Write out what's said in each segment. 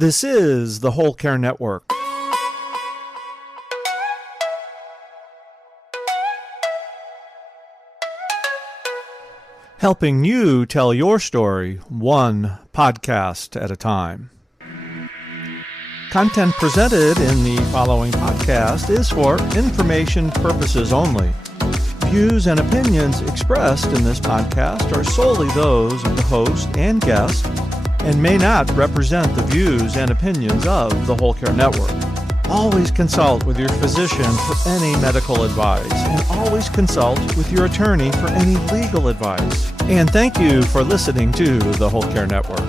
This is the Whole Care Network. Helping you tell your story one podcast at a time. Content presented in the following podcast is for information purposes only. Views and opinions expressed in this podcast are solely those of the host and guest and may not represent the views and opinions of the Whole Care Network. Always consult with your physician for any medical advice, and always consult with your attorney for any legal advice. And thank you for listening to the Whole Care Network.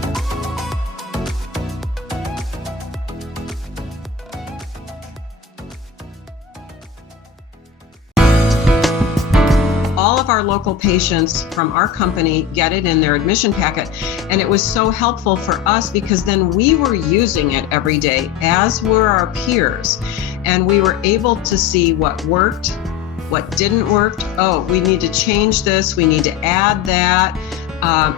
Our local patients from our company get it in their admission packet, and it was so helpful for us because then we were using it every day, as were our peers, and we were able to see what worked, what didn't work. Oh, we need to change this, we need to add that.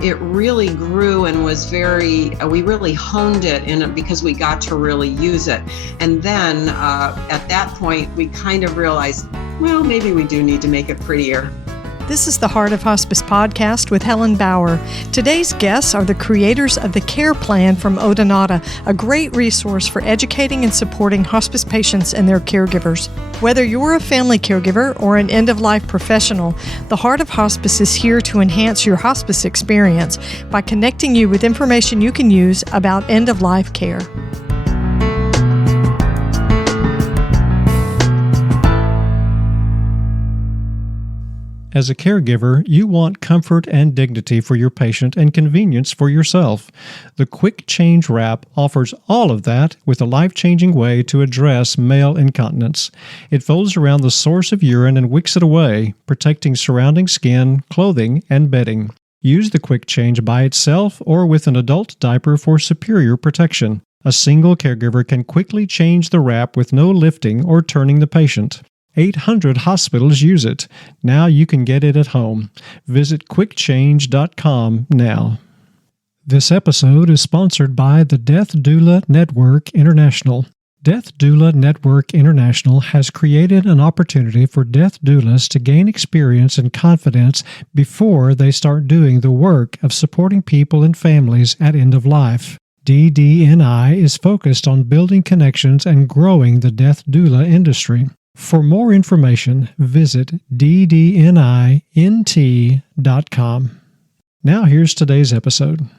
It really grew and was we really honed it because we got to really use it. And then at that point, we kind of realized, well, maybe we do need to make it prettier. This is the Heart of Hospice podcast with Helen Bauer. Today's guests are the creators of the Care Plan from Odonata, a great resource for educating and supporting hospice patients and their caregivers. Whether you're a family caregiver or an end-of-life professional, the Heart of Hospice is here to enhance your hospice experience by connecting you with information you can use about end-of-life care. As a caregiver, you want comfort and dignity for your patient and convenience for yourself. The Quick Change Wrap offers all of that with a life-changing way to address male incontinence. It folds around the source of urine and wicks it away, protecting surrounding skin, clothing, and bedding. Use the Quick Change by itself or with an adult diaper for superior protection. A single caregiver can quickly change the wrap with no lifting or turning the patient. 800 hospitals use it. Now you can get it at home. Visit quickchange.com now. This episode is sponsored by the Death Doula Network International. Death Doula Network International has created an opportunity for death doulas to gain experience and confidence before they start doing the work of supporting people and families at end of life. DDNI is focused on building connections and growing the death doula industry. For more information, visit ddnint.com. Now here's today's episode.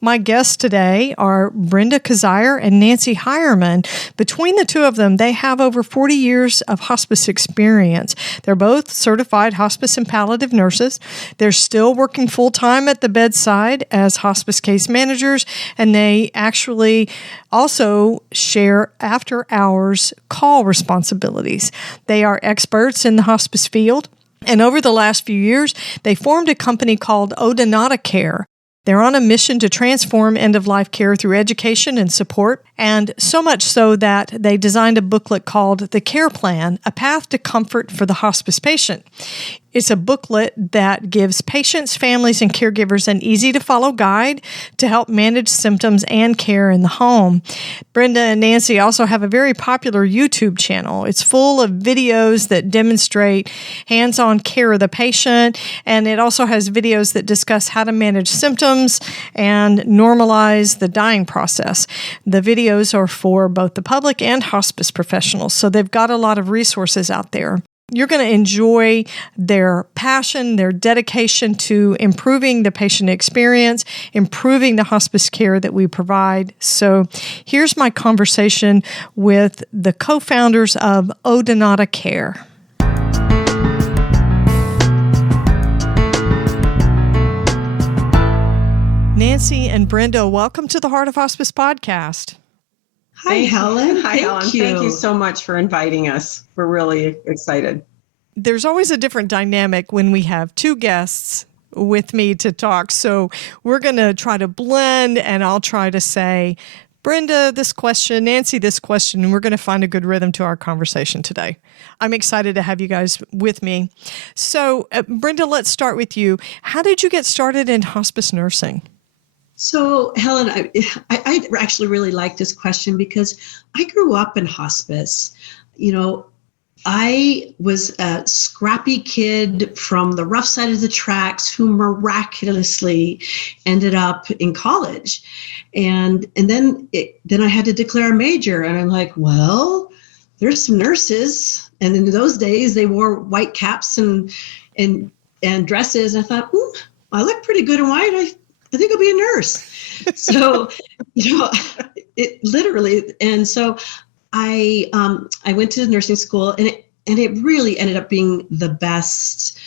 My guests today are Brenda Kazire and Nancy Hireman. Between the two of them, they have over 40 years of hospice experience. They're both certified hospice and palliative nurses. They're still working full-time at the bedside as hospice case managers, and they actually also share after-hours call responsibilities. They are experts in the hospice field, and over the last few years, they formed a company called Odonata Care. They're on a mission to transform end-of-life care through education and support, and so much so that they designed a booklet called The Care Plan, A Path to Comfort for the Hospice Patient. It's a booklet that gives patients, families, and caregivers an easy-to-follow guide to help manage symptoms and care in the home. Brenda and Nancy also have a very popular YouTube channel. It's full of videos that demonstrate hands-on care of the patient, and it also has videos that discuss how to manage symptoms and normalize the dying process. The videos are for both the public and hospice professionals, so they've got a lot of resources out there. You're going to enjoy their passion, their dedication to improving the patient experience, improving the hospice care that we provide. So here's my conversation with the co-founders of Odonata Care. Nancy and Brenda, welcome to the Heart of Hospice podcast. Hi, Helen. Hi, Helen. Thank you so much for inviting us. We're really excited. There's always a different dynamic when we have two guests with me to talk. So we're going to try to blend, and I'll try to say, Brenda, this question, Nancy, this question, and we're going to find a good rhythm to our conversation today. I'm excited to have you guys with me. So, Brenda, let's start with you. How did you get started in hospice nursing? So, Helen, I actually really like this question because I grew up in hospice. You know, I was a scrappy kid from the rough side of the tracks who miraculously ended up in college. And then I had to declare a major, and I'm like, well, there's some nurses. And in those days, they wore white caps and dresses. And I thought, I look pretty good in white. I think I'll be a nurse. So, it literally, and so I went to nursing school, and it really ended up being the best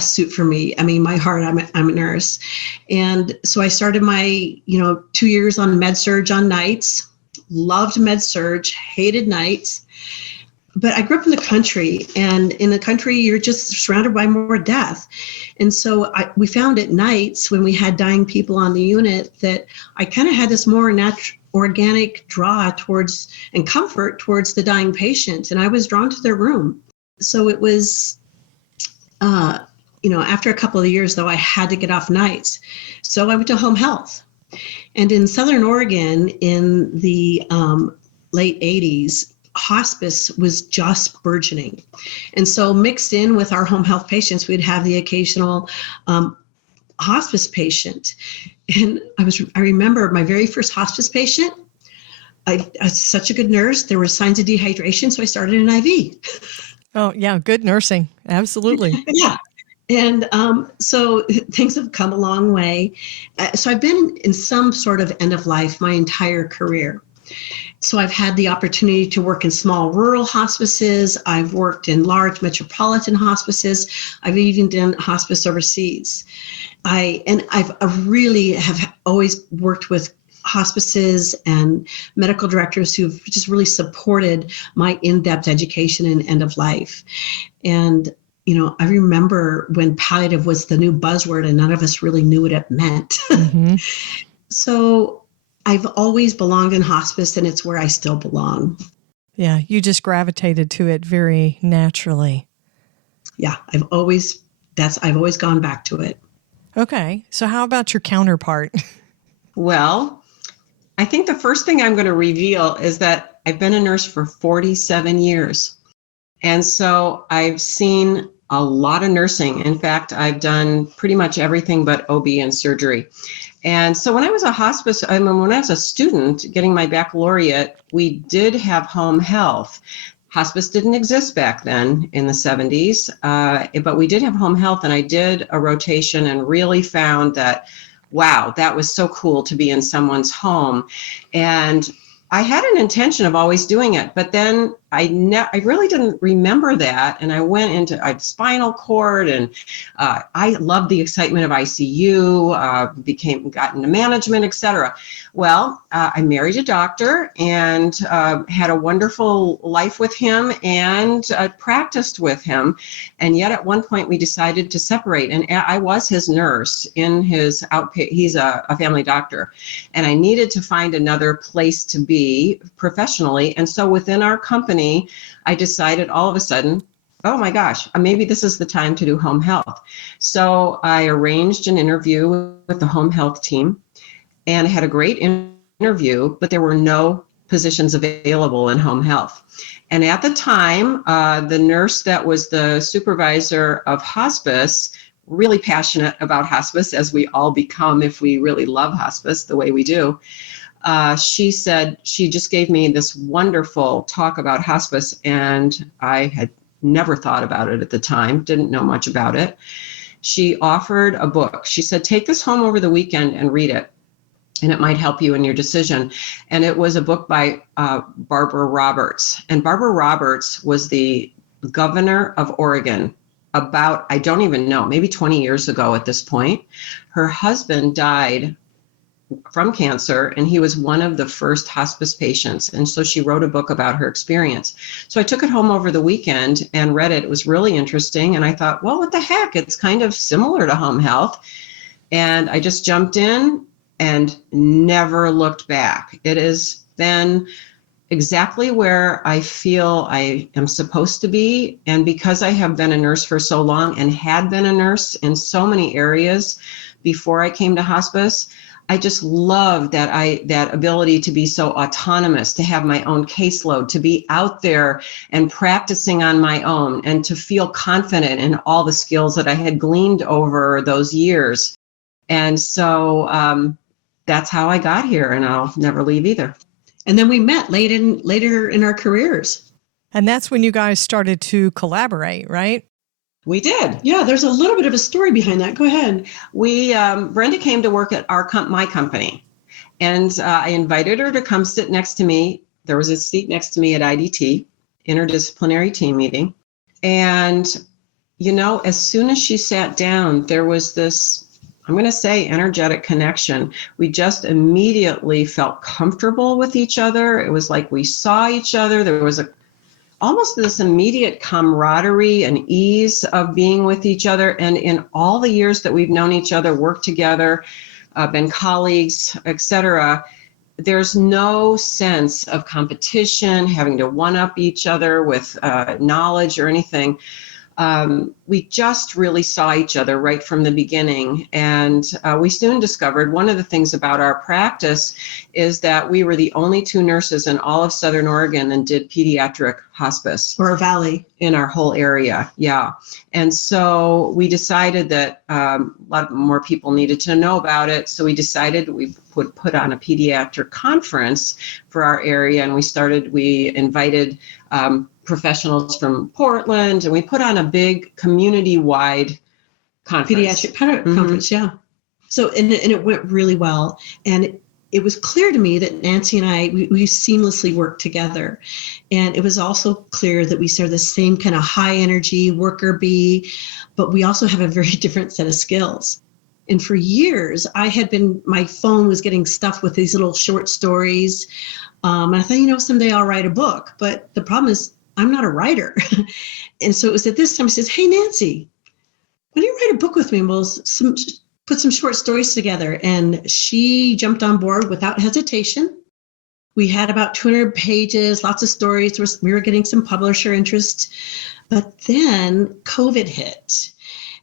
suit for me. I mean, my heart, I'm a nurse, and so I started my 2 years on med surg on nights. Loved med surg, hated nights. But I grew up in the country, and in the country, you're just surrounded by more death. And so we found at nights when we had dying people on the unit that I kind of had this more natural, organic draw towards and comfort towards the dying patient. And I was drawn to their room. So it was, after a couple of years, though, I had to get off nights. So I went to home health. And in Southern Oregon in the late 80s, hospice was just burgeoning. And so mixed in with our home health patients, we'd have the occasional hospice patient. And I remember my very first hospice patient. I was such a good nurse. There were signs of dehydration, so I started an IV. Oh, yeah, good nursing. Absolutely. Yeah. And so things have come a long way. So I've been in some sort of end of life my entire career. So I've had the opportunity to work in small rural hospices. I've worked in large metropolitan hospices. I've even done hospice overseas. I really have always worked with hospices and medical directors who've just really supported my in-depth education in end of life. And I remember when palliative was the new buzzword and none of us really knew what it meant. Mm-hmm. So I've always belonged in hospice, and it's where I still belong. Yeah, you just gravitated to it very naturally. Yeah, I've always gone back to it. Okay, so how about your counterpart? Well, I think the first thing I'm going to reveal is that I've been a nurse for 47 years. And so I've seen a lot of nursing. In fact, I've done pretty much everything but OB and surgery. And so when I was when I was a student getting my baccalaureate, we did have home health. Hospice didn't exist back then in the 70s, but we did have home health, and I did a rotation and really found that, wow, that was so cool to be in someone's home. And I had an intention of always doing it, but then I really didn't remember that. And I went into spinal cord, and I loved the excitement of ICU, got into management, et cetera. Well, I married a doctor and had a wonderful life with him and practiced with him. And yet at one point we decided to separate, and I was his nurse in his he's a family doctor, and I needed to find another place to be professionally. And so within our company, I decided all of a sudden, oh my gosh, maybe this is the time to do home health. So I arranged an interview with the home health team and had a great interview, but there were no positions available in home health. And at the time, the nurse that was the supervisor of hospice, really passionate about hospice, as we all become if we really love hospice the way we do, she said, she just gave me this wonderful talk about hospice, and I had never thought about it at the time, didn't know much about it. She offered a book. She said, take this home over the weekend and read it, and it might help you in your decision. And it was a book by Barbara Roberts. And Barbara Roberts was the governor of Oregon about, I don't even know, maybe 20 years ago at this point. Her husband died from cancer, and he was one of the first hospice patients. And so she wrote a book about her experience. So I took it home over the weekend and read it. It was really interesting. And I thought, well, what the heck? It's kind of similar to home health. And I just jumped in and never looked back. It has been exactly where I feel I am supposed to be. And because I have been a nurse for so long and had been a nurse in so many areas, before I came to hospice. I just love that ability to be so autonomous, to have my own caseload, to be out there and practicing on my own, and to feel confident in all the skills that I had gleaned over those years. And so that's how I got here, and I'll never leave either. And then we met later in our careers. And that's when you guys started to collaborate, right? We did. Yeah, there's a little bit of a story behind that. Go ahead. Brenda came to work at my company, and I invited her to come sit next to me. There was a seat next to me at IDT, interdisciplinary team meeting. And, as soon as she sat down, there was this, I'm going to say, energetic connection. We just immediately felt comfortable with each other. It was like we saw each other. There was almost this immediate camaraderie and ease of being with each other. And in all the years that we've known each other, worked together, been colleagues, etc., there's no sense of competition, having to one-up each other with knowledge or anything. We just really saw each other right from the beginning. And we soon discovered one of the things about our practice is that we were the only two nurses in all of Southern Oregon that did pediatric hospice. Or a valley. In our whole area, yeah. And so we decided that a lot more people needed to know about it. So we decided we would put on a pediatric conference for our area. And we invited professionals from Portland, and we put on a big community-wide conference. Pediatric conference, yeah. So, and it went really well. And it was clear to me that Nancy and I, we seamlessly worked together. And it was also clear that we share the same kind of high energy worker bee, but we also have a very different set of skills. And for years, my phone was getting stuffed with these little short stories. And I thought, someday I'll write a book. But the problem is, I'm not a writer. And so it was at this time, he says, hey, Nancy, why don't you write a book with me? And we'll put some short stories together. And she jumped on board without hesitation. We had about 200 pages, lots of stories. We were getting some publisher interest. But then COVID hit.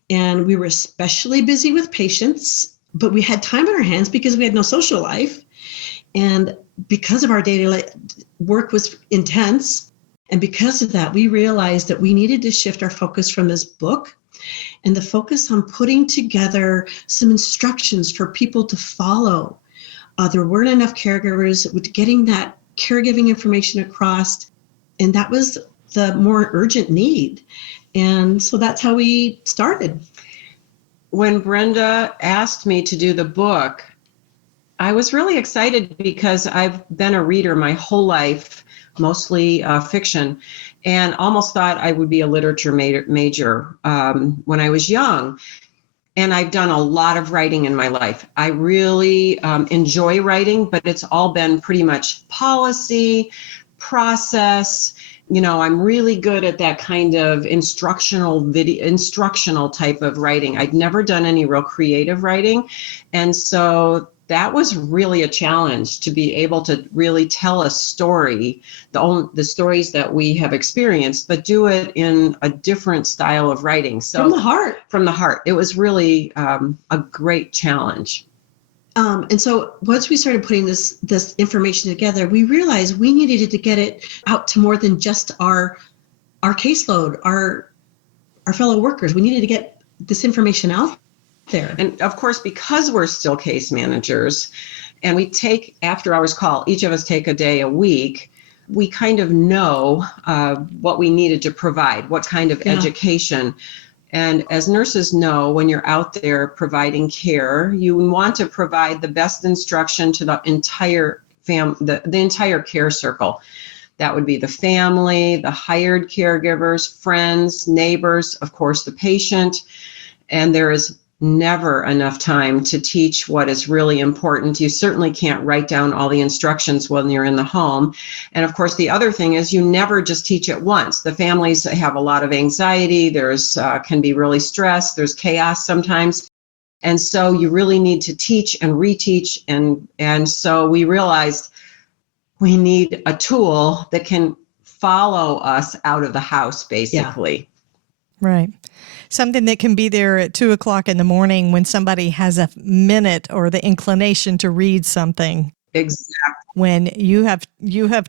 And we were especially busy with patients, but we had time on our hands because we had no social life. And because of our daily work was intense, and because of that, we realized that we needed to shift our focus from this book and the focus on putting together some instructions for people to follow. There weren't enough caregivers with getting that caregiving information across, and that was the more urgent need. And so that's how we started. When Brenda asked me to do the book, I was really excited because I've been a reader my whole life, mostly fiction, and almost thought I would be a literature major when I was young. And I've done a lot of writing in my life. I really enjoy writing, but it's all been pretty much policy, process. I'm really good at that kind of instructional type of writing. I'd never done any real creative writing. And so that was really a challenge, to be able to really tell a story, the stories that we have experienced, but do it in a different style of writing. So From the heart. It was really a great challenge. And so once we started putting this information together, we realized we needed to get it out to more than just our caseload, our fellow workers. We needed to get this information out there. And of course, because we're still case managers and we take after hours call, each of us take a day a week, we kind of know what we needed to provide, what kind of education. And as nurses know, when you're out there providing care, you want to provide the best instruction to the entire the entire care circle. That would be the family, the hired caregivers, friends, neighbors, of course, the patient. And there is never enough time to teach what is really important. You certainly can't write down all the instructions when you're in the home. And of course, the other thing is you never just teach it once. The families have a lot of anxiety. There's can be really stressed. There's chaos sometimes. And so you really need to teach and reteach. And so we realized we need a tool that can follow us out of the house, basically. Yeah. Right. Something that can be there at 2:00 in the morning when somebody has a minute or the inclination to read something. Exactly. When you have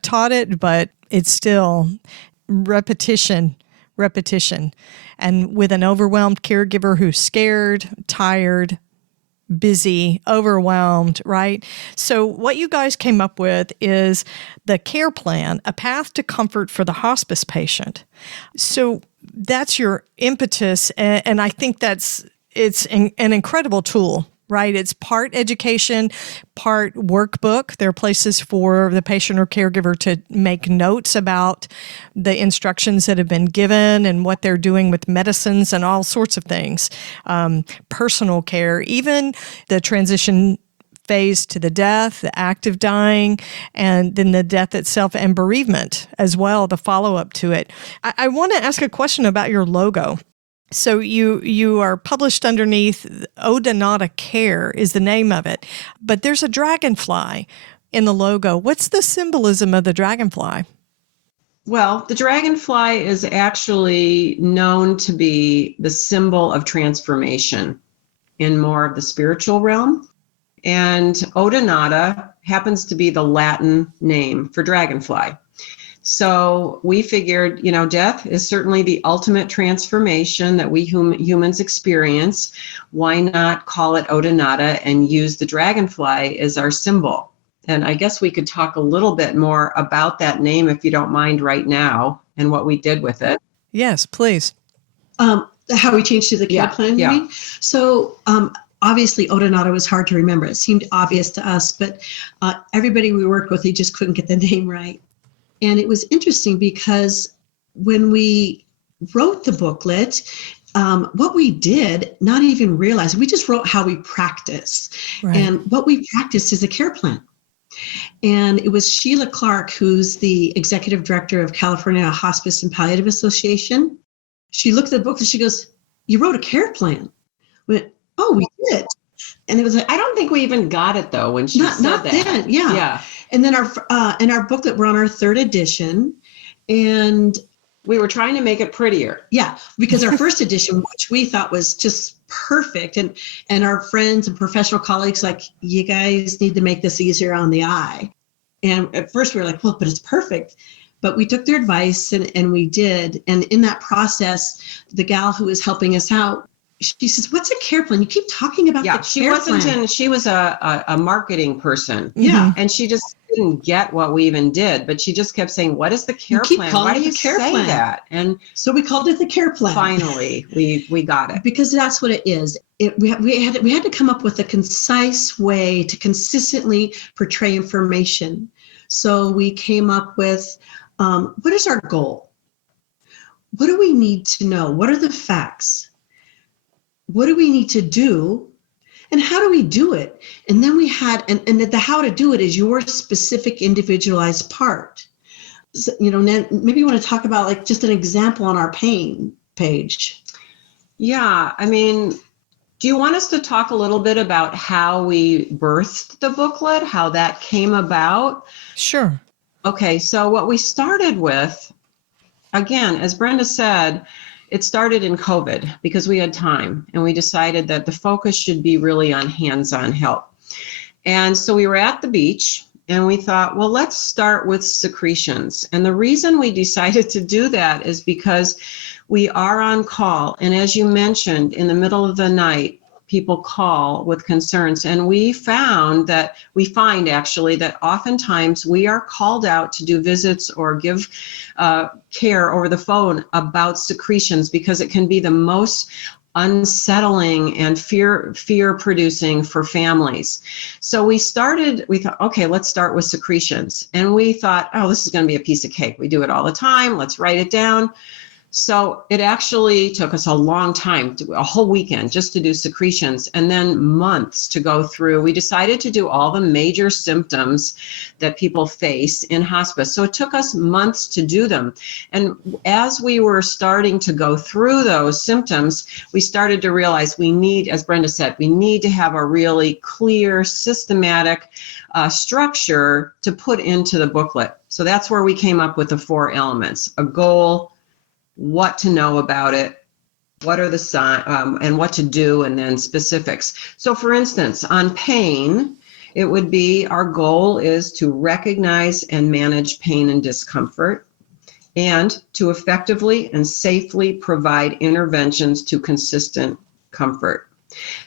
taught it, but it's still repetition. And with an overwhelmed caregiver who's scared, tired, busy, overwhelmed, right? So what you guys came up with is the care plan, a path to comfort for the hospice patient. So that's your impetus, and I think it's an incredible tool, right? It's part education, part workbook. There are places for the patient or caregiver to make notes about the instructions that have been given and what they're doing with medicines and all sorts of things. Personal care, even the transition phase to the death, the active dying, and then the death itself and bereavement as well, the follow-up to it. I want to ask a question about your logo. So you are published underneath Odonata Care is the name of it, but there's a dragonfly in the logo. What's the symbolism of the dragonfly? Well, the dragonfly is actually known to be the symbol of transformation in more of the spiritual realm. And Odonata happens to be the Latin name for dragonfly. So we figured, death is certainly the ultimate transformation that we humans experience. Why not call it Odonata and use the dragonfly as our symbol? And I guess we could talk a little bit more about that name, if you don't mind, right now, and what we did with it. Yes, please. How we changed to the care plan, you mean? So obviously, Odonata was hard to remember. It seemed obvious to us, but everybody we worked with, they just couldn't get the name right. And it was interesting because when we wrote the booklet, what we did, not even realize, we just wrote how we practice. Right. And what we practiced is a care plan. And it was Sheila Clark, who's the executive director of California Hospice and Palliative Association. She looked at the book and she goes, "You wrote a care plan?" We went, "Oh, we did." And it was like, I don't think we even got it though when she said not that. Then, yeah. And then in our booklet, we're on our third edition, and we were trying to make it prettier. Yeah, because our first edition, which we thought was just perfect, and our friends and professional colleagues like, "You guys need to make this easier on the eye." And at first we were like, "Well, but it's perfect." But we took their advice and we did. And in that process, the gal who was helping us out, she says, "What's a care plan? You keep talking about the care plan." She was a marketing person. Yeah. And she just didn't get what we even did, but she just kept saying, "What is the care plan? Why do you say that?" And so we called it the care plan. Finally, we got it. Because that's what it is. We had to come up with a concise way to consistently portray information. So we came up with, what is our goal? What do we need to know? What are the facts? What do we need to do? And how do we do it? And then we had, and the how to do it is your specific individualized part. So, maybe you want to talk about like just an example on our pain page. Yeah, I mean, do you want us to talk a little bit about how we birthed the booklet, how that came about? Sure. Okay, so what we started with, again, as Brenda said, it started in COVID because we had time and we decided that the focus should be really on hands-on help. And so we were at the beach and we thought, well, let's start with secretions. And the reason we decided to do that is because we are on call. And as you mentioned, in the middle of the night, people call with concerns. And we find actually that oftentimes we are called out to do visits or give care over the phone about secretions because it can be the most unsettling and fear producing for families. So we thought, okay, let's start with secretions. And we thought, oh, this is going to be a piece of cake. We do it all the time. Let's write it down. So it actually took us a long time, a whole weekend just to do secretions and then months to go through. We decided to do all the major symptoms that people face in hospice. So it took us months to do them. And as we were starting to go through those symptoms, we started to realize we need, as Brenda said, we need to have a really clear, systematic structure to put into the booklet. So that's where we came up with the 4 elements: a goal, what to know about it, what are the signs, and what to do, and then specifics. So for instance, on pain, it would be our goal is to recognize and manage pain and discomfort, and to effectively and safely provide interventions to consistent comfort.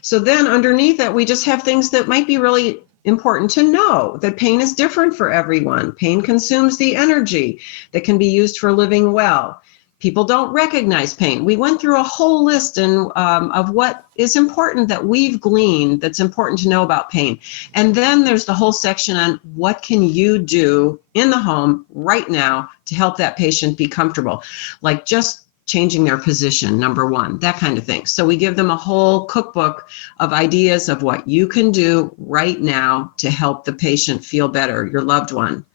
So then underneath that, we just have things that might be really important to know, that pain is different for everyone. Pain consumes the energy that can be used for living well. People don't recognize pain. We went through a whole list of what is important that we've gleaned that's important to know about pain. And then there's the whole section on what can you do in the home right now to help that patient be comfortable, like just changing their position, number one, that kind of thing. So we give them a whole cookbook of ideas of what you can do right now to help the patient feel better, your loved one.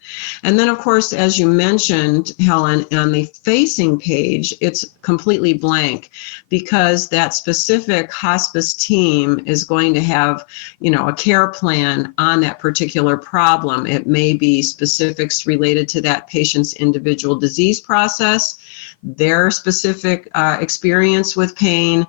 And then, of course, as you mentioned, Helen, on the facing page, it's completely blank because that specific hospice team is going to have, a care plan on that particular problem. It may be specifics related to that patient's individual disease process, their specific experience with pain,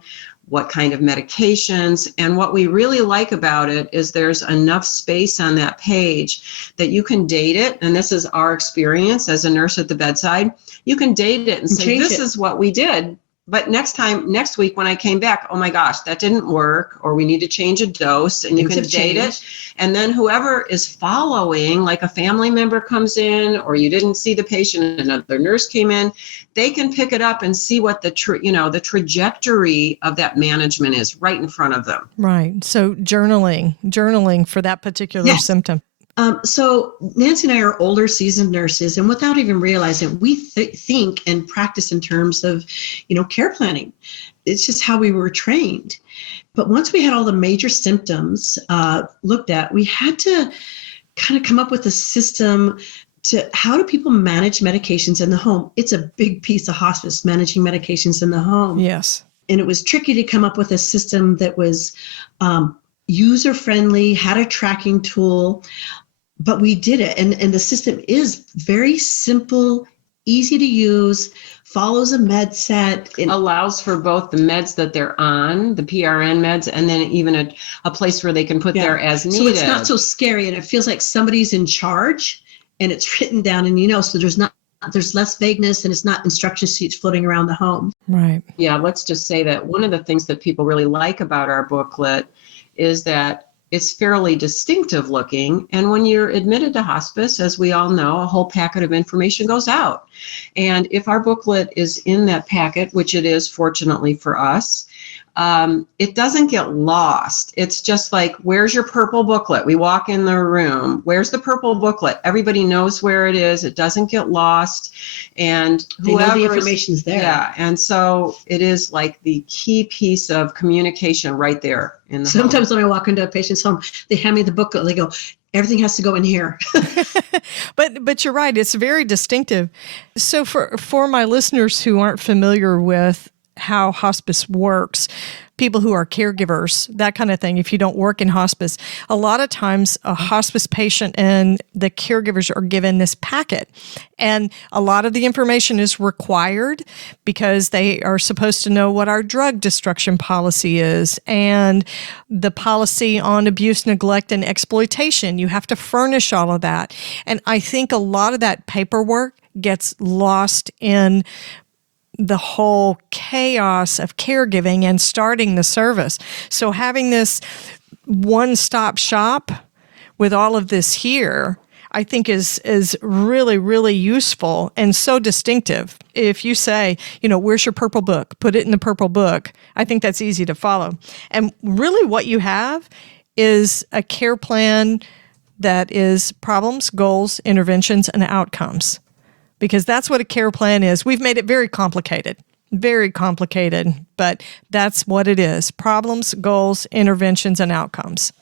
what kind of medications. And what we really like about it is there's enough space on that page that you can date it. And this is our experience as a nurse at the bedside. You can date it and say, this is what we did. But next week when I came back, oh my gosh, that didn't work, or we need to change a dose, and you can date it. And then whoever is following, like a family member comes in, or you didn't see the patient, another nurse came in, they can pick it up and see what the trajectory of that management is right in front of them. Right. So journaling for that particular symptom. So Nancy and I are older, seasoned nurses, and without even realizing, we think and practice in terms of, care planning. It's just how we were trained. But once we had all the major symptoms looked at, we had to kind of come up with a system to how do people manage medications in the home. It's a big piece of hospice, managing medications in the home. Yes. And it was tricky to come up with a system that was user-friendly, had a tracking tool. But we did it. And the system is very simple, easy to use, follows a med set. It allows for both the meds that they're on, the PRN meds, and then even a place where they can put their as needed. So it's not so scary, and it feels like somebody's in charge, and it's written down, and so there's less vagueness, and it's not instruction sheets floating around the home. Right. Yeah, let's just say that one of the things that people really like about our booklet is that it's fairly distinctive looking. And when you're admitted to hospice, as we all know, a whole packet of information goes out. And if our booklet is in that packet, which it is fortunately for us, it doesn't get lost. It's just like, where's your purple booklet? We walk in the room. Where's the purple booklet? Everybody knows where it is. It doesn't get lost. And they know the information's there. Yeah. And so it is like the key piece of communication right there in the Sometimes home. when I walk into a patient's home, they hand me the booklet. They go, everything has to go in here. But you're right. It's very distinctive. So for my listeners who aren't familiar with how hospice works, people who are caregivers, that kind of thing, if you don't work in hospice, a lot of times a hospice patient and the caregivers are given this packet. And a lot of the information is required because they are supposed to know what our drug destruction policy is and the policy on abuse, neglect, and exploitation. You have to furnish all of that. And I think a lot of that paperwork gets lost in the whole chaos of caregiving and starting the service. So having this one-stop shop with all of this here, I think is really, really useful and so distinctive. If you say, where's your purple book? Put it in the purple book. I think that's easy to follow. And really what you have is a care plan that is problems, goals, interventions, and outcomes. Because that's what a care plan is. We've made it very complicated, but that's what it is. Problems, goals, interventions, and outcomes.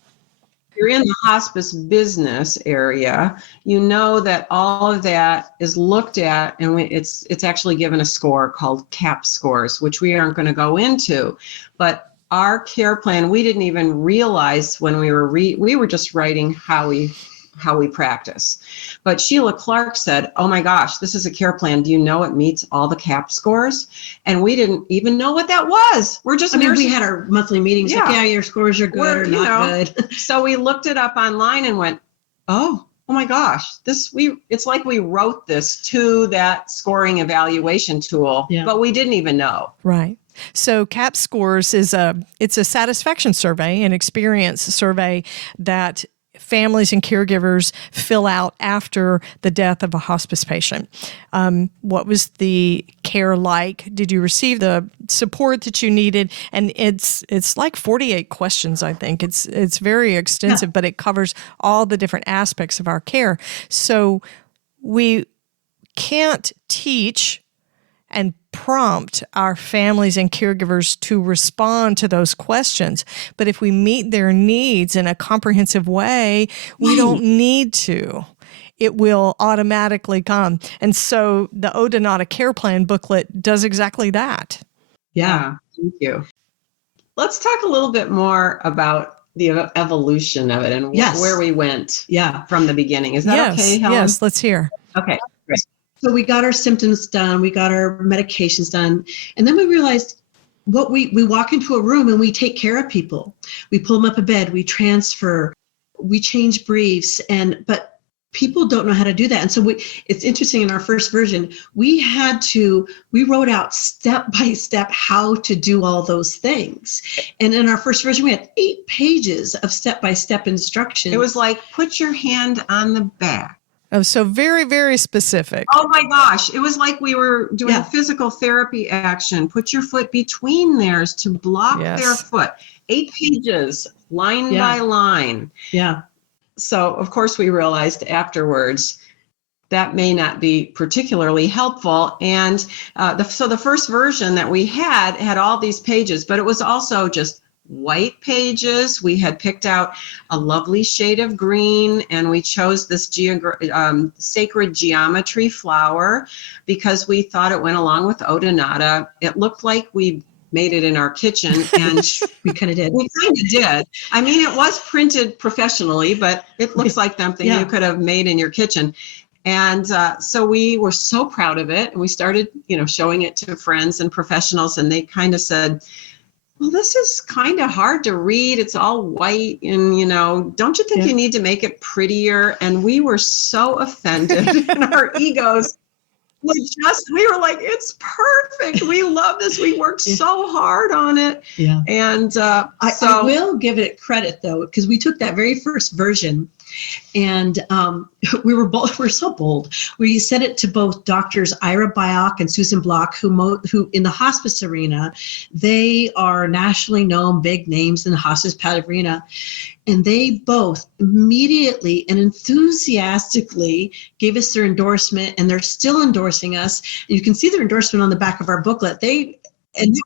If you're in the hospice business area, you know that all of that is looked at, and it's actually given a score called CAP scores, which we aren't going to go into. But our care plan, we didn't even realize when we were just writing how we how we practice. But Sheila Clark said, oh my gosh, this is a care plan. Do you know it meets all the CAP scores? And we didn't even know what that was. We're just we had our monthly meetings. Yeah. Like, yeah, your scores are good or not good. So we looked it up online and went, oh my gosh, it's like we wrote this to that scoring evaluation tool, but we didn't even know. Right. So CAP scores it's a satisfaction survey, an experience survey that families and caregivers fill out after the death of a hospice patient. What was the care like? Did you receive the support that you needed? And it's like 48 questions, I think. It's very extensive, but it covers all the different aspects of our care. So we can't teach and prompt our families and caregivers to respond to those questions. But if we meet their needs in a comprehensive way, we don't need to. It will automatically come. And so the Ode Not a Care Plan booklet does exactly that. Yeah, thank you. Let's talk a little bit more about the evolution of it and where we went from the beginning. Is that okay, Helen? Yes, let's hear. Okay, great. So we got our symptoms done, we got our medications done, and then we realized we walk into a room and we take care of people. We pull them up a bed, we transfer, we change briefs, but people don't know how to do that. And so it's interesting, in our first version, we wrote out step by step how to do all those things. And in our first version, we had 8 pages of step by step instructions. It was like, put your hand on the back. Oh, so very, very specific. Oh my gosh. It was like we were doing physical therapy action. Put your foot between theirs to block their foot. 8 pages, line by line. Yeah. So, of course, we realized afterwards that may not be particularly helpful. And so the first version that we had all these pages, but it was also just white pages. We had picked out a lovely shade of green, and we chose this sacred geometry flower because we thought it went along with Ode Nata. It looked like we made it in our kitchen, and we kind of did. We kind of did. I mean, it was printed professionally, but it looks like something you could have made in your kitchen. And so we were so proud of it. And we started, showing it to friends and professionals, and they kind of said, well, this is kind of hard to read. It's all white, and, don't you think you need to make it prettier? And we were so offended in our egos. We were like, it's perfect. We love this. We worked so hard on it. Yeah. And I will give it credit, though, because we took that very first version and we're so bold. We sent it to both doctors Ira Byock and Susan Block, who in the hospice arena, they are nationally known big names in the hospice arena. And they both immediately and enthusiastically gave us their endorsement, and they're still endorsing us. And you can see their endorsement on the back of our booklet. And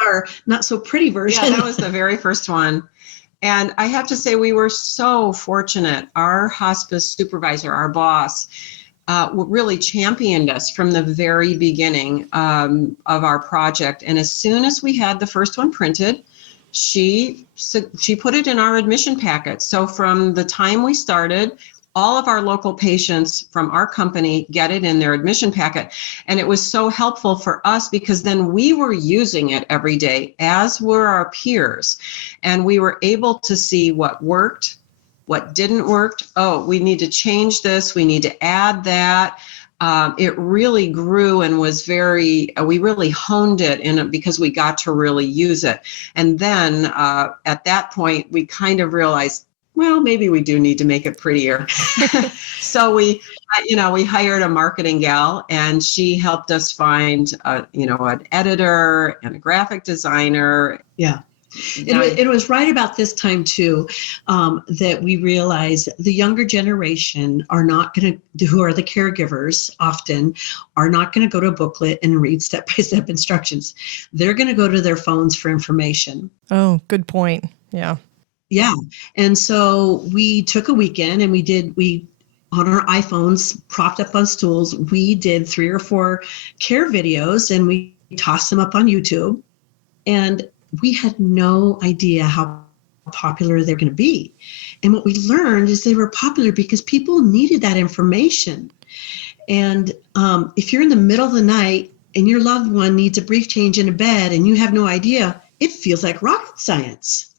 our not so pretty version. Yeah, that was the very first one. And I have to say, we were so fortunate. Our hospice supervisor, our boss, really championed us from the very beginning of our project. And as soon as we had the first one printed, she put it in our admission packet. So from the time we started, all of our local patients from our company get it in their admission packet. And it was so helpful for us because then we were using it every day, as were our peers. And we were able to see what worked, what didn't work. Oh, we need to change this. We need to add that. It really grew and was we really honed it because we got to really use it. And then at that point, we kind of realized, well, maybe we do need to make it prettier. So we hired a marketing gal, and she helped us find, an editor and a graphic designer. Yeah. It was right about this time, too, that we realized the younger generation who are the caregivers often, are not going to go to a booklet and read step-by-step instructions. They're going to go to their phones for information. Oh, good point. Yeah. Yeah. And so we took a weekend and we on our iPhones propped up on stools, we did 3 or 4 care videos and we tossed them up on YouTube. And we had no idea how popular they're going to be. And what we learned is they were popular because people needed that information. And if you're in the middle of the night and your loved one needs a brief change in a bed and you have no idea, it feels like rocket science.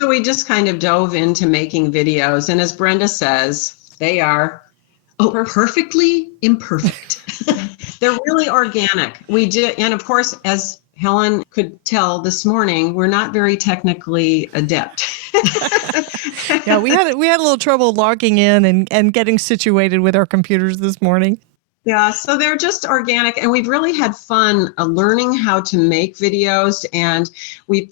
So we just kind of dove into making videos. And as Brenda says, they are perfectly imperfect. They're really organic. We did, and of course, as Helen could tell this morning, we're not very technically adept. Yeah, we had a little trouble logging in and getting situated with our computers this morning. Yeah, so they're just organic, and we've really had fun learning how to make videos. And we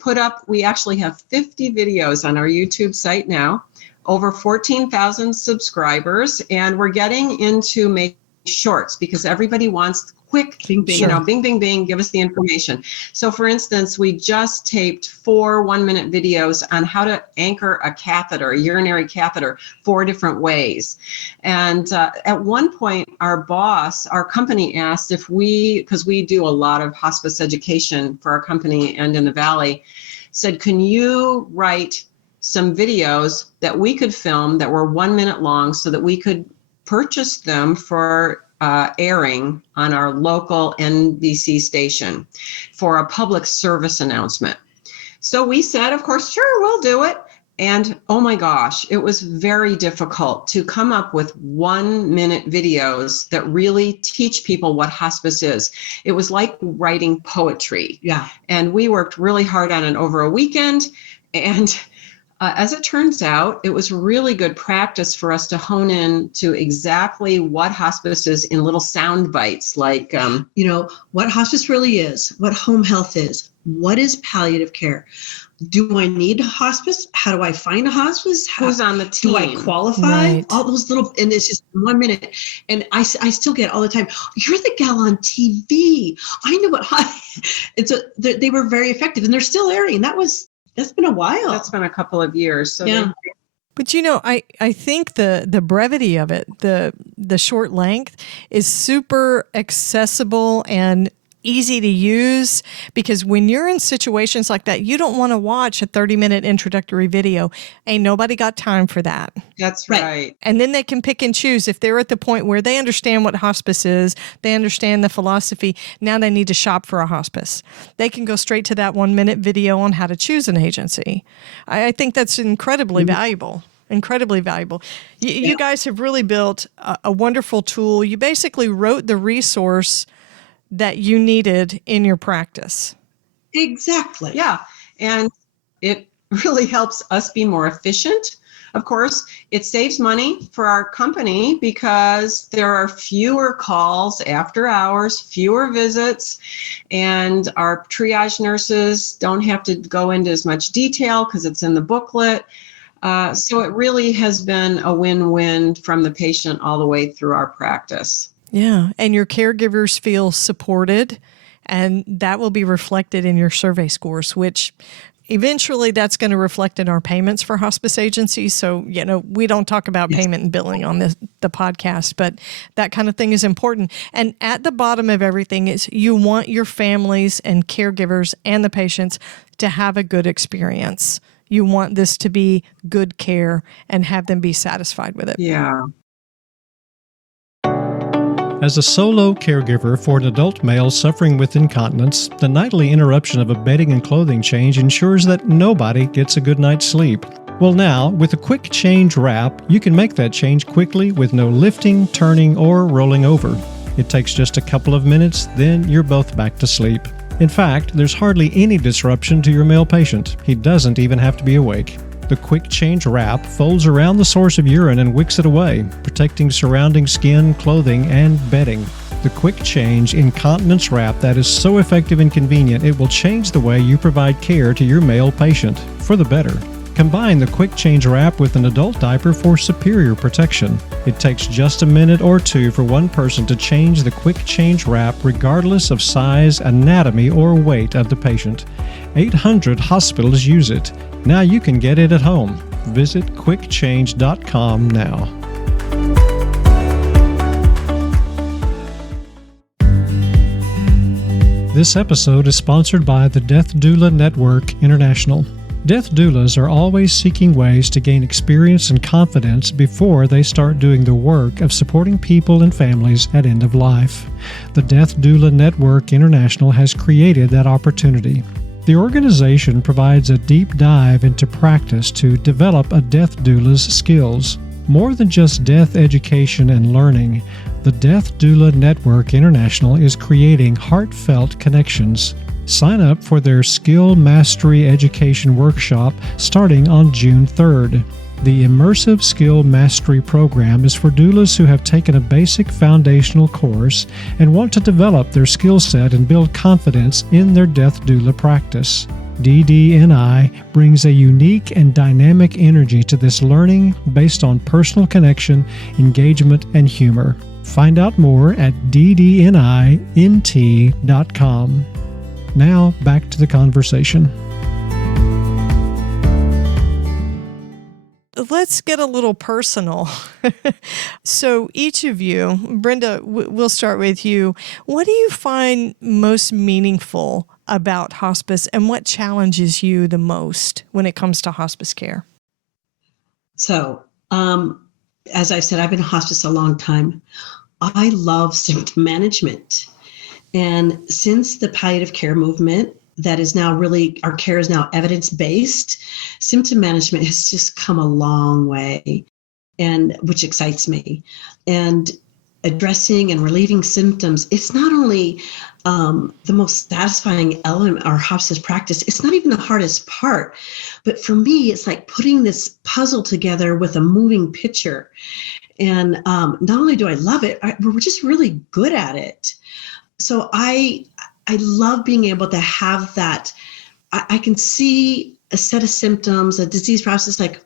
actually have 50 videos on our YouTube site now, over 14,000 subscribers, and we're getting into making shorts because everybody wants quick, bing, bing, bing, give us the information. So for instance, we just taped 4 1-minute videos on how to anchor a catheter, a urinary catheter, 4 different ways. And at one point, our company asked if because we do a lot of hospice education for our company and in the Valley, said, can you write some videos that we could film that were 1 minute long so that we could purchase them for airing on our local NBC station for a public service announcement. So we said, of course, sure, we'll do it. And oh my gosh, it was very difficult to come up with 1-minute videos that really teach people what hospice is. It was like writing poetry. Yeah. And we worked really hard on it over a weekend. And as it turns out, it was really good practice for us to hone in to exactly what hospice is in little sound bites, like, what hospice really is, what home health is, what is palliative care. Do I need a hospice? How do I find a hospice? Who's on the team? Do I qualify? Right. All those little, and it's just 1 minute. And I still get all the time, you're the gal on TV. I know what, and so they were very effective and they're still airing. That's been a while. That's been a couple of years. So yeah. But I think the brevity of it, the short length is super accessible and easy to use, because when you're in situations like that, you don't want to watch a 30-minute introductory video. Ain't nobody got time for that. That's right. And then they can pick and choose. If they're at the point where they understand what hospice is, they understand the philosophy, now they need to shop for a hospice. They can go straight to that 1-minute video on how to choose an agency. I think that's incredibly valuable. Incredibly valuable. You guys have really built a wonderful tool. You basically wrote the resource that you needed in your practice. Exactly. Yeah. And it really helps us be more efficient. Of course, it saves money for our company because there are fewer calls after hours, fewer visits, and our triage nurses don't have to go into as much detail because it's in the booklet. So it really has been a win-win from the patient all the way through our practice. Yeah, and your caregivers feel supported, and that will be reflected in your survey scores, which eventually that's going to reflect in our payments for hospice agencies. So, we don't talk about payment and billing on the podcast, but that kind of thing is important. And at the bottom of everything is you want your families and caregivers and the patients to have a good experience. You want this to be good care and have them be satisfied with it. Yeah. As a solo caregiver for an adult male suffering with incontinence, the nightly interruption of a bedding and clothing change ensures that nobody gets a good night's sleep. Well, now, with a quick change wrap, you can make that change quickly with no lifting, turning, or rolling over. It takes just a couple of minutes, then you're both back to sleep. In fact, there's hardly any disruption to your male patient. He doesn't even have to be awake. The quick change wrap folds around the source of urine and wicks it away, protecting surrounding skin, clothing, and bedding. The quick change incontinence wrap that is so effective and convenient, it will change the way you provide care to your male patient, for the better. Combine the quick change wrap with an adult diaper for superior protection. It takes just a minute or two for one person to change the quick change wrap regardless of size, anatomy, or weight of the patient. 800 hospitals use it. Now you can get it at home. Visit quickchange.com now. This episode is sponsored by the Death Doula Network International. Death doulas are always seeking ways to gain experience and confidence before they start doing the work of supporting people and families at end of life. The Death Doula Network International has created that opportunity. The organization provides a deep dive into practice to develop a death doula's skills. More than just death education and learning, the Death Doula Network International is creating heartfelt connections. Sign up for their Skill Mastery Education Workshop starting on June 3rd. The Immersive Skill Mastery Program is for doulas who have taken a basic foundational course and want to develop their skill set and build confidence in their death doula practice. DDNI brings a unique and dynamic energy to this learning based on personal connection, engagement, and humor. Find out more at ddnint.com. Now, back to the conversation. Let's get a little personal. So each of you, Brenda, we'll start with you. What do you find most meaningful about hospice, and what challenges you the most when it comes to hospice care? So, as I said, I've been in hospice a long time. I love symptom management. And since the palliative care movement, that is now really, our care is now evidence-based, symptom management has just come a long way, and which excites me. And addressing and relieving symptoms, it's not only the most satisfying element of our hospice practice, it's not even the hardest part, but for me, it's like putting this puzzle together with a moving picture. And not only do I love it, we're just really good at it. So I love being able to have that. I can see a set of symptoms, a disease process, like,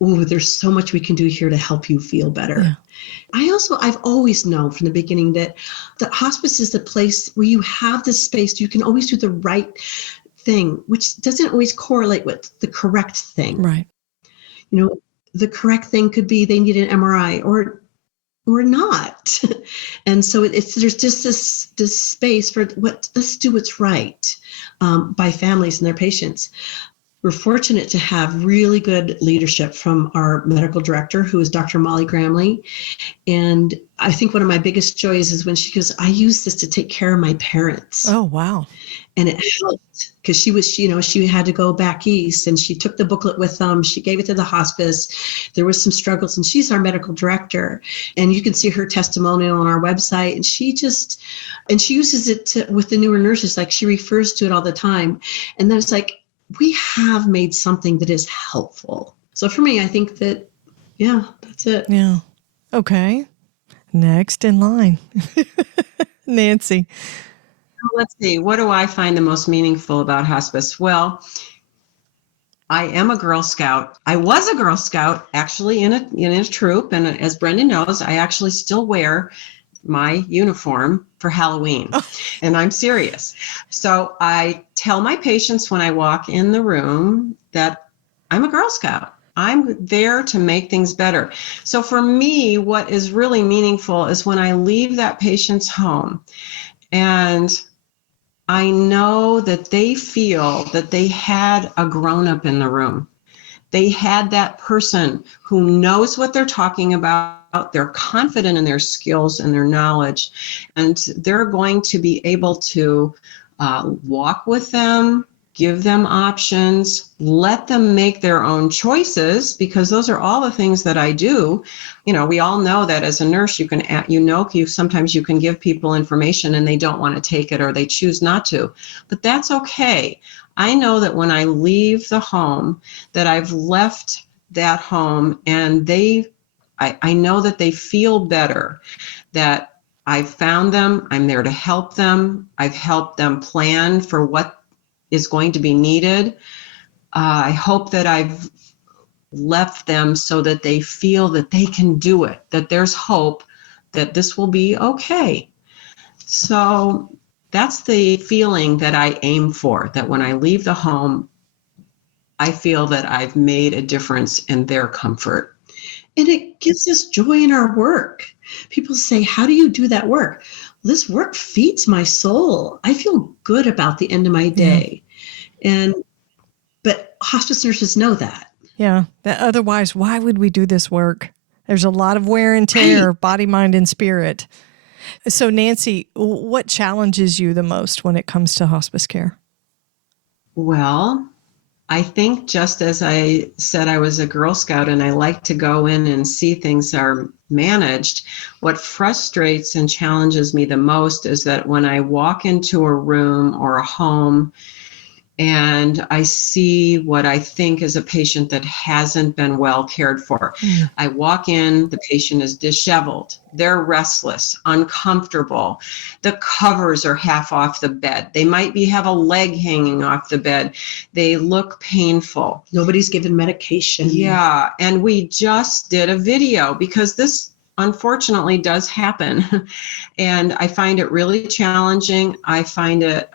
oh, there's so much we can do here to help you feel better. Yeah. I've always known from the beginning that the hospice is the place where you have this space, you can always do the right thing, which doesn't always correlate with the correct thing. Right. You know, the correct thing could be they need an MRI or not. And so there's just this space for let's do what's right by families and their patients. We're fortunate to have really good leadership from our medical director, who is Dr. Molly Gramley. And I think one of my biggest joys is when she goes, I use this to take care of my parents. Oh, wow. And it helped because she had to go back east, and she took the booklet with them. She gave it to the hospice. There was some struggles, and she's our medical director. And you can see her testimonial on our website. And she uses it with the newer nurses, like she refers to it all the time. And then it's like, we have made something that is helpful. So for me, I think that, yeah, that's it. Yeah. Okay. Next in line. Nancy. Let's see. What do I find the most meaningful about hospice? Well, I am a Girl Scout. I was a Girl Scout actually in a troop. And as Brenda knows, I actually still wear my uniform for Halloween. And I'm serious. So I tell my patients when I walk in the room that I'm a Girl Scout. I'm there to make things better. So for me, what is really meaningful is when I leave that patient's home and I know that they feel that they had a grown-up in the room. They had that person who knows what they're talking about. They're confident in their skills and their knowledge, and they're going to be able to walk with them, give them options, let them make their own choices, because those are all the things that I do. You know, we all know that as a nurse, sometimes you can give people information and they don't want to take it or they choose not to, but that's okay. I know that when I leave the home, that I've left that home and I know that they feel better, that I've found them, I'm there to help them, I've helped them plan for what is going to be needed. I hope that I've left them so that they feel that they can do it, that there's hope, that this will be okay. So that's the feeling that I aim for, that when I leave the home, I feel that I've made a difference in their comfort. And it gives us joy in our work. People say, how do you do that work? This work feeds my soul. I feel good about the end of my day. And But hospice nurses know that. Yeah. Otherwise, why would we do this work? There's a lot of wear and tear, body, mind, and spirit. So, Nancy, what challenges you the most when it comes to hospice care? Well, I think just as I said, I was a Girl Scout and I like to go in and see things are managed. What frustrates and challenges me the most is that when I walk into a room or a home and I see what I think is a patient that hasn't been well cared for. I walk in, the patient is disheveled, they're restless, uncomfortable. The covers are half off the bed. They might have a leg hanging off the bed. They look painful. Nobody's given medication. Yeah, and we just did a video because this unfortunately does happen. And I find it really challenging. I find it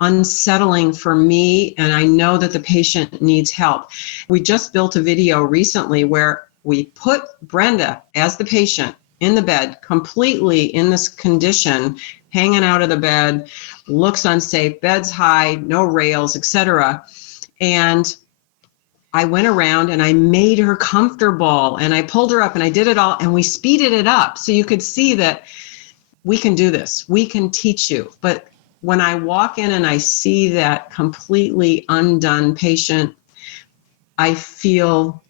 unsettling for me, and I know that the patient needs help. We just built a video recently where we put Brenda as the patient in the bed, completely in this condition, hanging out of the bed, looks unsafe, bed's high, no rails, etc. And I went around and I made her comfortable and I pulled her up and I did it all and we speeded it up so you could see that we can do this. We can teach you. But when I walk in and I see that completely undone patient, I feel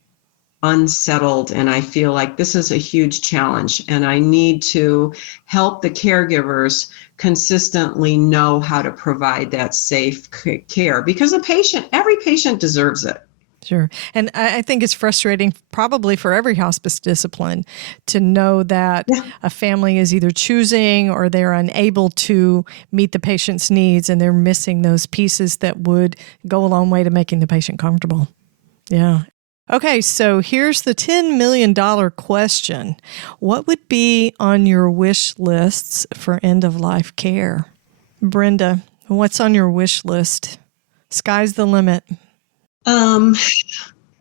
unsettled and I feel like this is a huge challenge and I need to help the caregivers consistently know how to provide that safe care because every patient deserves it. Sure. And I think it's frustrating probably for every hospice discipline to know that a family is either choosing or they're unable to meet the patient's needs and they're missing those pieces that would go a long way to making the patient comfortable. Yeah. Okay, so here's the $10 million question. What would be on your wish lists for end-of-life care? Brenda, what's on your wish list? Sky's the limit.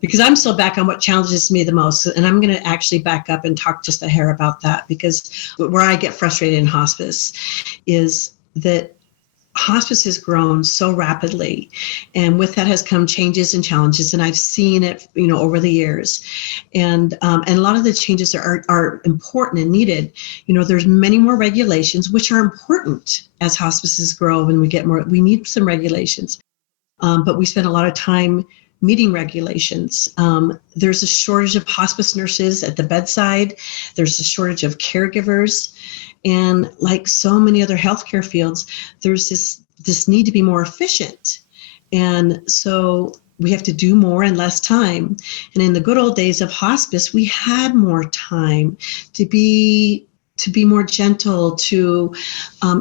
Because I'm still back on what challenges me the most. And I'm going to actually back up and talk just a hair about that because where I get frustrated in hospice is that hospice has grown so rapidly. And with that has come changes and challenges. And I've seen it, over the years. And a lot of the changes are important and needed. There's many more regulations, which are important as hospices grow and we get more, we need some regulations. But we spend a lot of time meeting regulations. There's a shortage of hospice nurses at the bedside. There's a shortage of caregivers. And like so many other healthcare fields, there's this need to be more efficient. And so we have to do more in less time. And in the good old days of hospice, we had more time to be more gentle, to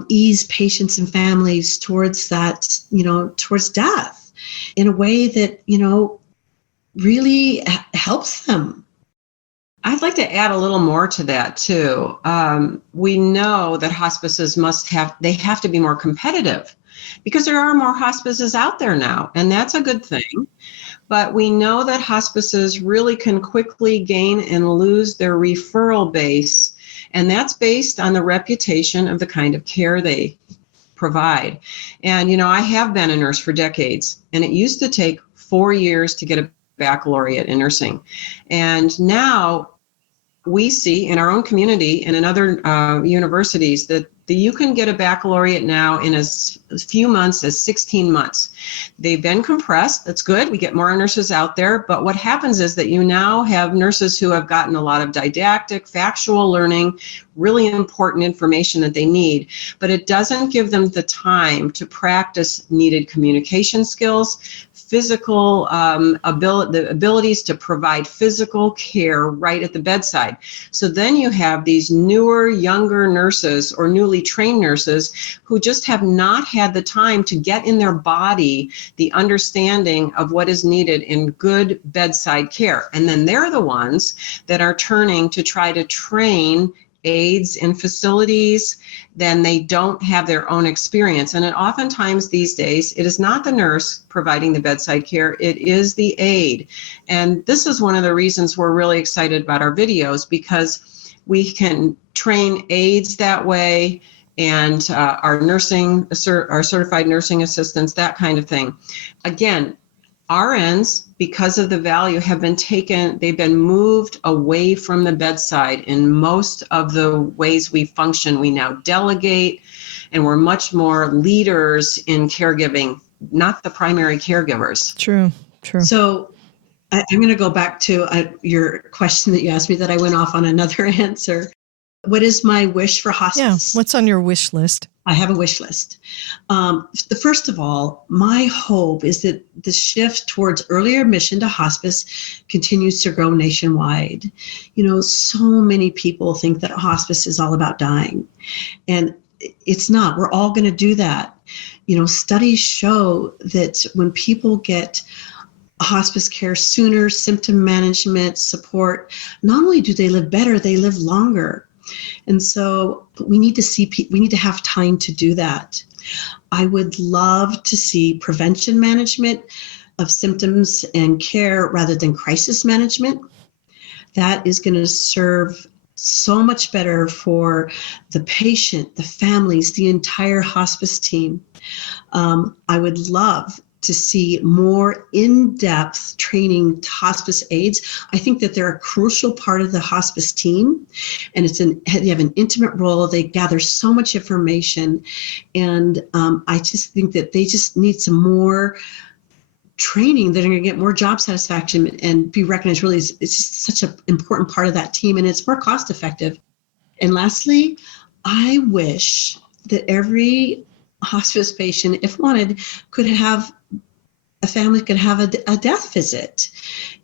ease patients and families towards that, towards death in a way that, really helps them. I'd like to add a little more to that too. We know that hospices have to be more competitive because there are more hospices out there now, and that's a good thing. But we know that hospices really can quickly gain and lose their referral base, and that's based on the reputation of the kind of care they provide. And, I have been a nurse for decades, and it used to take 4 years to get a baccalaureate in nursing. And now we see in our own community and in other universities that you can get a baccalaureate now in as few months as 16 months. They've been compressed. That's good. We get more nurses out there. But what happens is that you now have nurses who have gotten a lot of didactic, factual learning, really important information that they need. But it doesn't give them the time to practice needed communication skills, physical the abilities to provide physical care right at the bedside. So then you have these newer, younger nurses or newly trained nurses who just have not had the time to get in their body the understanding of what is needed in good bedside care. And then they're the ones that are turning to try to train aides in facilities, then they don't have their own experience. And oftentimes these days, it is not the nurse providing the bedside care, it is the aide. And this is one of the reasons we're really excited about our videos, because we can train aides that way, and our certified nursing assistants, that kind of thing. Again, RNs, because of the value, they've been moved away from the bedside in most of the ways we function. We now delegate, and we're much more leaders in caregiving, not the primary caregivers. True. So I'm going to go back to your question that you asked me that I went off on another answer. What is my wish for hospice? Yeah. What's on your wish list? I have a wish list. First of all, my hope is that the shift towards earlier admission to hospice continues to grow nationwide. So many people think that hospice is all about dying, and it's not. We're all going to do that. Studies show that when people get hospice care sooner, symptom management, support, not only do they live better, they live longer. And so we need to have time to do that. I would love to see prevention management of symptoms and care rather than crisis management. That is going to serve so much better for the patient, the families, the entire hospice team. I would love to see more in-depth training to hospice aides. I think that they're a crucial part of the hospice team, and they have an intimate role. They gather so much information, and I just think that they just need some more training. They're going to get more job satisfaction and be recognized. Really, it's just such an important part of that team, and it's more cost effective. And lastly, I wish that every hospice patient, if wanted, a family could have a death visit.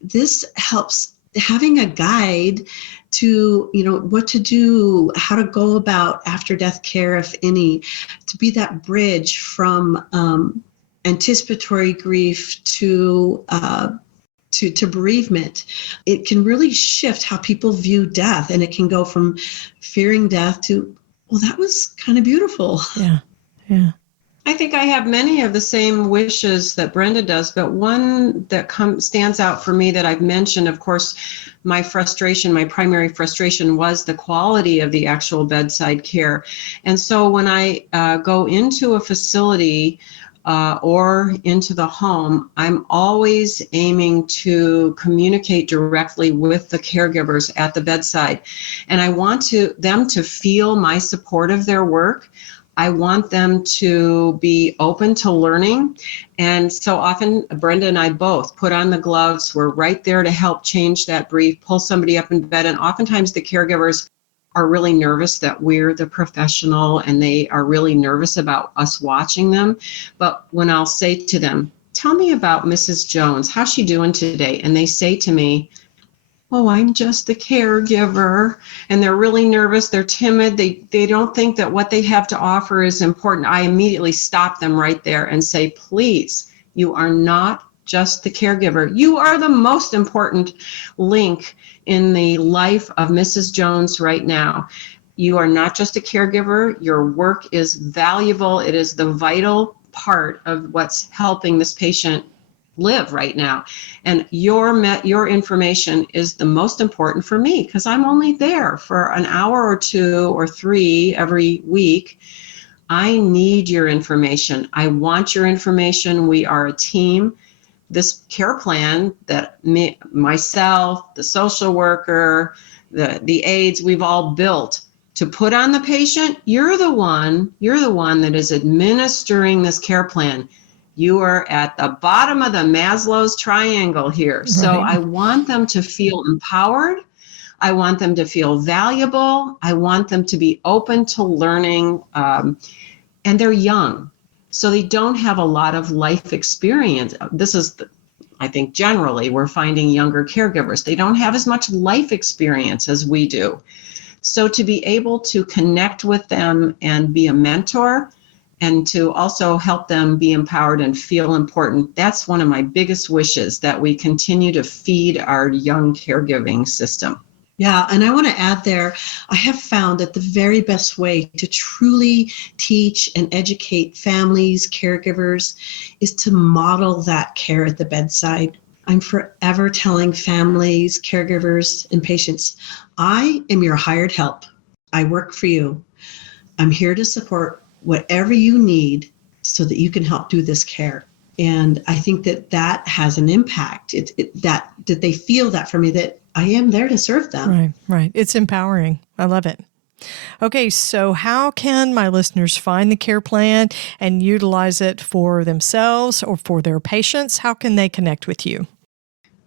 This helps, having a guide to, what to do, how to go about after death care, if any, to be that bridge from anticipatory grief to bereavement. It can really shift how people view death, and it can go from fearing death to, well, that was kind of beautiful. Yeah. I think I have many of the same wishes that Brenda does, but one that stands out for me that I've mentioned, of course, my primary frustration was the quality of the actual bedside care. And so when I go into a facility or into the home, I'm always aiming to communicate directly with the caregivers at the bedside. And I want them to feel my support of their work. I want them to be open to learning. And so often, Brenda and I both put on the gloves. We're right there to help change that brief, pull somebody up in bed. And oftentimes the caregivers are really nervous that we're the professional, and they are really nervous about us watching them. But when I'll say to them, tell me about Mrs. Jones, how's she doing today? And they say to me, oh, I'm just the caregiver. And they're really nervous. They're timid. They don't think that what they have to offer is important. I immediately stop them right there and say, please, you are not just the caregiver. You are the most important link in the life of Mrs. Jones right now. You are not just a caregiver. Your work is valuable. It is the vital part of what's helping this patient live right now. And your information is the most important for me, because I'm only there for an hour or 2 or 3 every week. I need your information. I want your information. We are a team. This care plan that myself, the social worker, the aides, we've all built to put on the patient, you're the one that is administering this care plan. You are at the bottom of the Maslow's triangle here. Right. So I want them to feel empowered. I want them to feel valuable. I want them to be open to learning. And they're young, so they don't have a lot of life experience. I think generally we're finding younger caregivers. They don't have as much life experience as we do. So to be able to connect with them and be a mentor, and to also help them be empowered and feel important, that's one of my biggest wishes, that we continue to feed our young caregiving system. Yeah, and I want to add there, I have found that the very best way to truly teach and educate families, caregivers, is to model that care at the bedside. I'm forever telling families, caregivers, and patients, I am your hired help. I work for you. I'm here to support whatever you need so that you can help do this care. And I think that has an impact. That they feel that for me, that I am there to serve them. Right. It's empowering. I love it. Okay, so how can my listeners find the care plan and utilize it for themselves or for their patients? How can they connect with you?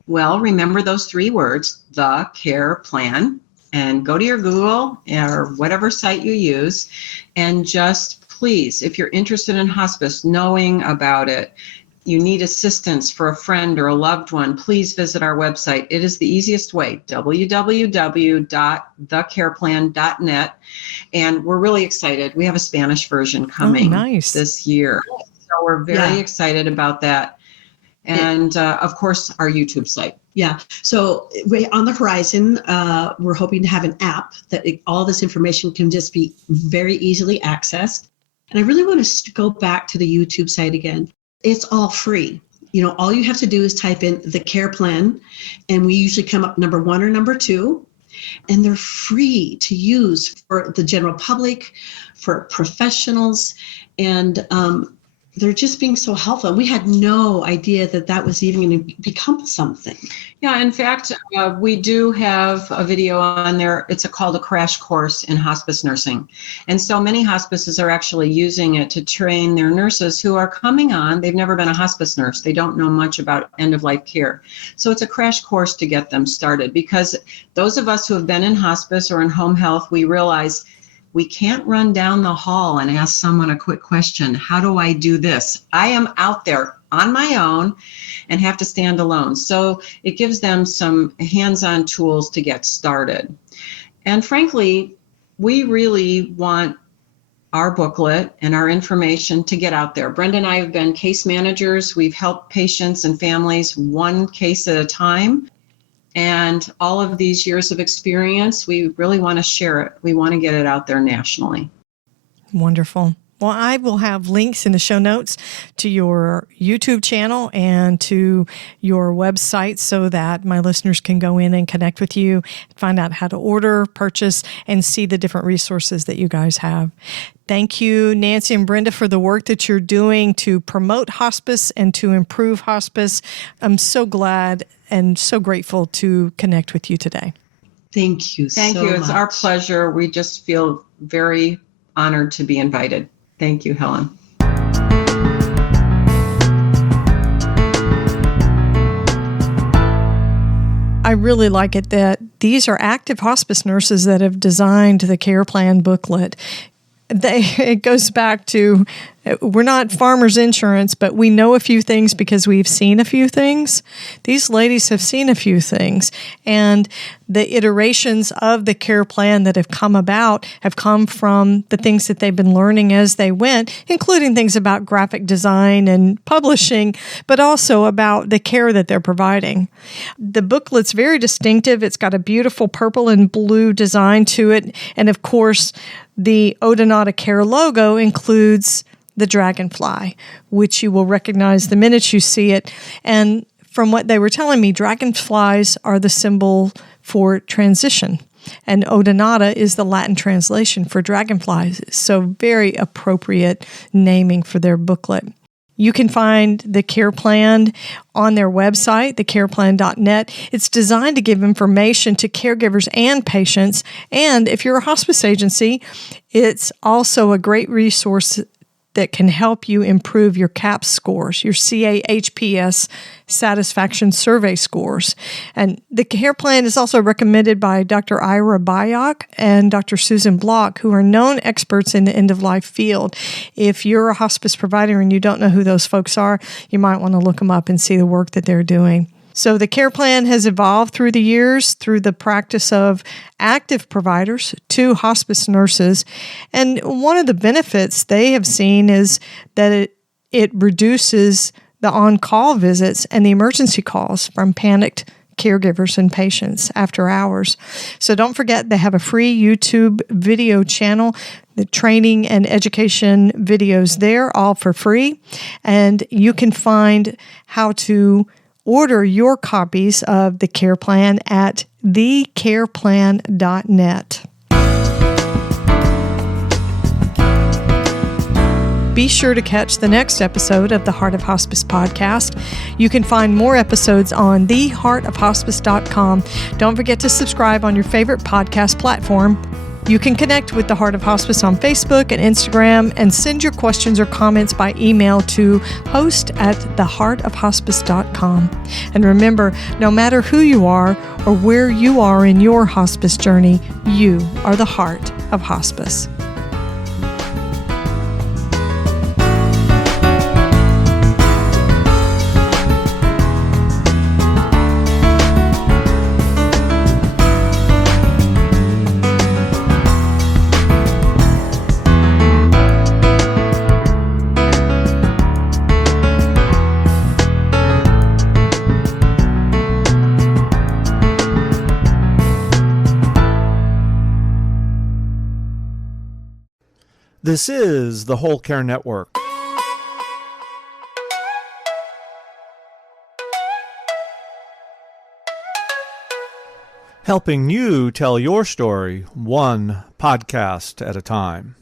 Well, remember those 3 words, the care plan, and go to your Google or whatever site you use, and just please, if you're interested in hospice, knowing about it, you need assistance for a friend or a loved one, please visit our website. It is the easiest way, www.thecareplan.net. And we're really excited. We have a Spanish version coming this year. So we're very excited about that. And of course, our YouTube site. Yeah. So on the horizon, we're hoping to have an app that all this information can just be very easily accessed. And I really want to go back to the YouTube site again. It's all free. All you have to do is type in the care plan, and we usually come up number 1 or number 2, and they're free to use for the general public, for professionals, and they're just being so helpful. We had no idea that was even going to become something. Yeah, in fact, we do have a video on there. It's called a crash course in hospice nursing. And so many hospices are actually using it to train their nurses who are coming on. They've never been a hospice nurse. They don't know much about end-of-life care. So it's a crash course to get them started, because those of us who have been in hospice or in home health, we realize we can't run down the hall and ask someone a quick question. How do I do this? I am out there on my own and have to stand alone. So it gives them some hands-on tools to get started. And frankly, we really want our booklet and our information to get out there. Brenda and I have been case managers. We've helped patients and families one case at a time. And all of these years of experience, we really want to share it. We want to get it out there nationally. Wonderful. Well, I will have links in the show notes to your YouTube channel and to your website so that my listeners can go in and connect with you, find out how to order, purchase, and see the different resources that you guys have. Thank you, Nancy and Brenda, for the work that you're doing to promote hospice and to improve hospice. I'm so glad and so grateful to connect with you today. Thank you so much. Thank you. It's our pleasure. We just feel very honored to be invited. Thank you, Helen. I really like it that these are active hospice nurses that have designed the care plan booklet. It goes back to, we're not Farmers Insurance, but we know a few things because we've seen a few things. These ladies have seen a few things, and the iterations of the care plan that have come about have come from the things that they've been learning as they went, including things about graphic design and publishing, but also about the care that they're providing. The booklet's very distinctive. It's got a beautiful purple and blue design to it, and of course, the Odonata Care logo includes the dragonfly, which you will recognize the minute you see it. And from what they were telling me, dragonflies are the symbol for transition. And Odonata is the Latin translation for dragonflies. So very appropriate naming for their booklet. You can find the care plan on their website, thecareplan.net. It's designed to give information to caregivers and patients. And if you're a hospice agency, it's also a great resource that can help you improve your CAHPS scores, your CAHPS satisfaction survey scores. And the care plan is also recommended by Dr. Ira Bayok and Dr. Susan Block, who are known experts in the end-of-life field. If you're a hospice provider and you don't know who those folks are, you might want to look them up and see the work that they're doing. So the care plan has evolved through the years through the practice of active providers to hospice nurses. And one of the benefits they have seen is that it reduces the on-call visits and the emergency calls from panicked caregivers and patients after hours. So don't forget, they have a free YouTube video channel, the training and education videos there, all for free. And you can find how to order your copies of the care plan at thecareplan.net. Be sure to catch the next episode of the Heart of Hospice podcast. You can find more episodes on theheartofhospice.com. Don't forget to subscribe on your favorite podcast platform. You can connect with the Heart of Hospice on Facebook and Instagram and send your questions or comments by email to host@theheartofhospice.com. And remember, no matter who you are or where you are in your hospice journey, you are the heart of hospice. This is the Whole Care Network. Helping you tell your story one podcast at a time.